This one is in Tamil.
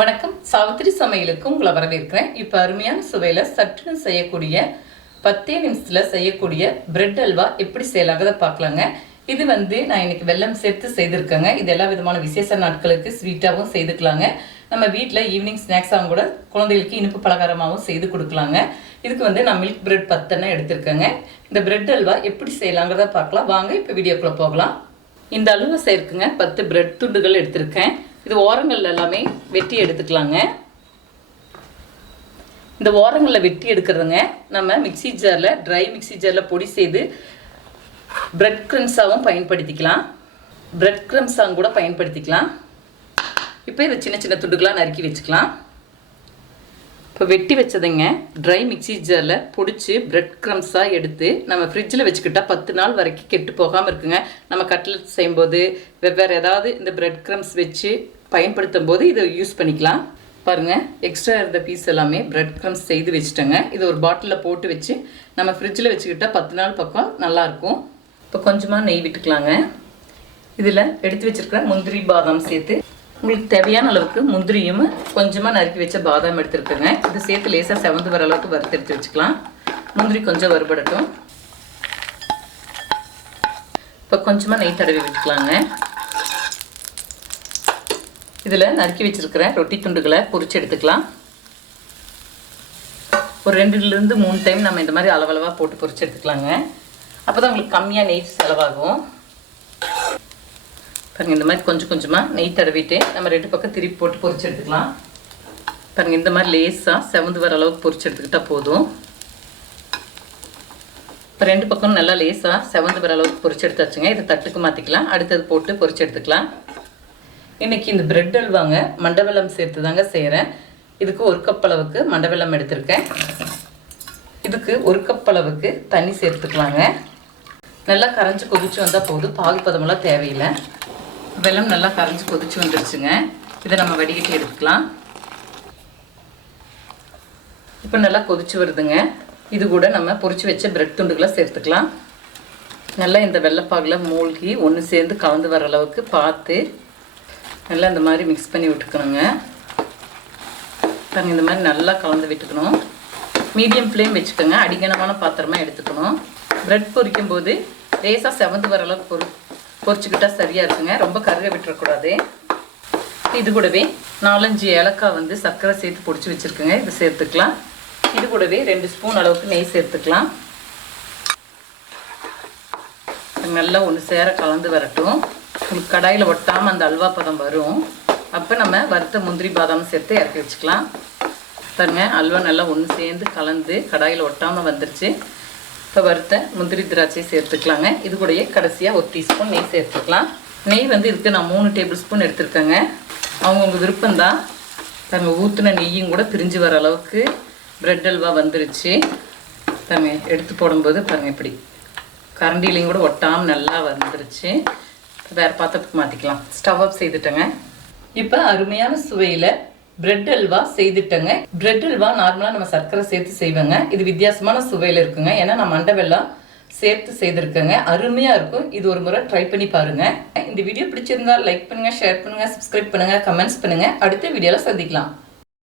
வணக்கம். சாவித்திரி சமையலுக்கு உங்களை வரவேற்கிறேன். இப்போ அருமையான சுவையில் சட்டுன்னு செய்யக்கூடிய பத்தே நிமிஷத்தில் செய்யக்கூடிய பிரெட் அல்வா எப்படி செய்யலாங்கிறத பார்க்கலாங்க. இது வந்து நான் இன்னைக்கு வெல்லம் சேர்த்து செய்திருக்கேங்க. இது எல்லா விதமான விசேஷ நாட்களுக்கு ஸ்வீட்டாகவும் செய்துக்கலாங்க. நம்ம வீட்டில் ஈவினிங் ஸ்நாக்ஸாகவும் கூட குழந்தைகளுக்கு இனிப்பு பலகாரமாகவும் செய்து கொடுக்கலாங்க. இதுக்கு வந்து நான் மில்க் பிரெட் பத்தனை எடுத்திருக்கேங்க. இந்த பிரெட் அல்வா எப்படி செய்யலாங்கிறத பார்க்கலாம். வாங்க இப்போ வீடியோக்குள்ளே போகலாம். இந்த அல்வா செய்யறதுக்குங்க பத்து பிரெட் துண்டுகள் எடுத்திருக்கேன். இது ஓரங்கள் எல்லாமே வெட்டி எடுத்துக்கலாங்க. இந்த ஓரங்களில் வெட்டி எடுக்கிறதுங்க. நம்ம மிக்ஸி ஜாரில் ட்ரை மிக்ஸி ஜாரில் பொடி செய்து பிரெட் க்ரம்ஸாகவும் பயன்படுத்திக்கலாம். பிரெட் க்ரம்ஸாகவும் கூட பயன்படுத்திக்கலாம். இப்போ இதை சின்ன சின்ன துண்டுகளாக நறுக்கி வச்சுக்கலாம். இப்போ வெட்டி வச்சதுங்க. ட்ரை மிக்ஸி ஜாரில் பிடிச்சி பிரெட் க்ரம்ஸாக எடுத்து நம்ம ஃப்ரிட்ஜில் வச்சுக்கிட்டா பத்து நாள் வரைக்கும் கெட்டு போகாமல் இருக்குங்க. நம்ம கட்லெட் செய்யும்போது வெவ்வேறு ஏதாவது இந்த பிரெட் க்ரம்ஸ் வச்சு பயன்படுத்தும் போது இதை யூஸ் பண்ணிக்கலாம். பாருங்கள் எக்ஸ்ட்ரா இருந்த பீஸ் எல்லாமே பிரெட் க்ரம்ஸ் செய்து வச்சுட்டேங்க. இது ஒரு பாட்டிலில் போட்டு வச்சு நம்ம ஃப்ரிட்ஜில் வச்சுக்கிட்டால் பத்து நாள் பக்கம் நல்லாயிருக்கும் இப்போ கொஞ்சமாக நெய் விட்டுக்கலாங்க. இதில் எடுத்து வச்சுருக்கிற முந்திரி பாதாம் சேர்த்து உங்களுக்கு தேவையான அளவுக்கு முந்திரியும் கொஞ்சமாக நறுக்கி வச்ச பாதாம் எடுத்துருக்குங்க. இது சேர்த்து லேசாக செவந்து வர அளவுக்கு வறுத்து எடுத்து வச்சுக்கலாம். முந்திரி கொஞ்சம் வறுபடட்டும். இப்போ கொஞ்சமாக நெய் தடவி விட்டுக்கலாங்க. இதில் நறுக்கி வச்சிருக்கிற ரொட்டி துண்டுகளை பொரிச்சு எடுத்துக்கலாம். ஒரு ரெண்டுலேருந்து மூணு டைம் நம்ம இந்த மாதிரி அளவளவாக போட்டு பொரிச்சு எடுத்துக்கலாங்க. அப்போ தான் உங்களுக்கு கம்மியாக நெய் செலவாகும். பாருங்க இந்த மாதிரி கொஞ்சம் கொஞ்சமாக நெய் தடவிட்டு நம்ம ரெண்டு பக்கம் திருப்பி போட்டு பொறிச்சு எடுத்துக்கலாம். பாருங்க இந்த மாதிரி லேஸாக செவந்து வர அளவுக்கு பொறிச்சு எடுத்துக்கிட்டால் போதும். இப்போ ரெண்டு பக்கம் நல்லா லேஸாக செவந்து வர அளவுக்கு பொரிச்சு எடுத்தாச்சுங்க. இதை தட்டுக்கு மாற்றிக்கலாம் அடுத்தது போட்டு பொரிச்சு எடுத்துக்கலாம். இன்னைக்கு இந்த பிரெட் அல்வாங்க மண்டவெல்லம் சேர்த்து தாங்க செய்கிறேன் இதுக்கு ஒரு கப் அளவுக்கு மண்டவெல்லம் எடுத்திருக்கேன். இதுக்கு ஒரு கப் அளவுக்கு தண்ணி சேர்த்துக்கலாங்க. நல்லா கரைஞ்சி கொதிச்சு வந்தால் போதும். பாகுப்பதமெல்லாம் தேவையில்லை. வெள்ளம் நல்லா கரைஞ்சி கொதிச்சு வந்துருச்சுங்க. இதை நம்ம வடிகட்டி எடுத்துக்கலாம். இப்போ நல்லா கொதிச்சு வருதுங்க. இது கூட நம்ம பொறிச்சு வச்ச பிரெட் துண்டுகளை சேர்த்துக்கலாம். நல்லா இந்த வெள்ளைப்பாகில் மூழ்கி ஒன்று சேர்ந்து கலந்து வர அளவுக்கு பார்த்து நல்லா இந்த மாதிரி மிக்ஸ் பண்ணி விட்டுக்கணுங்க. நாங்கள் இந்த மாதிரி நல்லா கலந்து விட்டுக்கணும். மீடியம் ஃப்ளேம் வச்சுக்கோங்க. அடிகனமான பாத்திரமாக எடுத்துக்கணும். ப்ரெட் பொரிக்கும் போது லேசாக செவந்து வர அளவுக்கு பொரி பொரிச்சுக்கிட்டா சரியாக இருக்குங்க. ரொம்ப கருக விட்டுறக்கூடாது. இது கூடவே நாலஞ்சு ஏலக்காய் வந்து சர்க்கரை சேர்த்து பொடிச்சு வச்சுருக்குங்க. இது சேர்த்துக்கலாம். இது கூடவே ரெண்டு ஸ்பூன் அளவுக்கு நெய் சேர்த்துக்கலாம். நல்லா ஒன்று சேர கலந்து வரட்டும். கடாயில் ஒட்டாமல் அந்த அல்வா பதம் வரும். அப்போ நம்ம வறுத்த முந்திரி பாதாம் சேர்த்து இறக்கி வச்சுக்கலாம். பாருங்க அல்வா நல்லா ஒன்று சேர்ந்து கலந்து கடாயில் ஒட்டாமல் வந்துருச்சு. இப்போ வறுத்த முந்திரி திராட்சையை சேர்த்துக்கலாங்க. இது கூடயே கடைசியாக ஒரு டீஸ்பூன் நெய் சேர்த்துக்கலாம். நெய் வந்து இதுக்கு நான் மூணு டேபிள் ஸ்பூன் எடுத்திருக்கேங்க. அவங்கவுங்க விருப்பம்தான். பாருங்க ஊற்றின நெய்யும் கூட பிரிஞ்சு வர அளவுக்கு பிரெட் அல்வா வந்துருச்சு. பாருங்க எடுத்து போடும்போது பாருங்கள் இப்படி. கரண்டிலையும் கூட ஒட்டாமல் நல்லா வந்துருச்சு. வேறு பாத்திரத்துக்கு மாற்றிக்கலாம் ஸ்டவ் அப் செய்துட்டேங்க. இப்போ அருமையான சுவையில் பிரெட் அல்வா செய்துட்டேங்க. பிரெட் அல்வா நார்மலாக நம்ம சர்க்கரை சேர்த்து செய்வேங்க. இது வித்தியாசமான சுவையில் இருக்குங்க. ஏன்னா நான் மண்டவெல்லாம் சேர்த்து செய்திருக்கேங்க. அருமையாக இருக்கும். இது ஒரு முறை ட்ரை பண்ணி பாருங்க. இந்த வீடியோ பிடிச்சிருந்தா லைக் பண்ணுங்கள் ஷேர் பண்ணுங்கள் சப்ஸ்கிரைப் பண்ணுங்கள் கமெண்ட்ஸ் பண்ணுங்கள் அடுத்த வீடியோவில் சந்திக்கலாம்.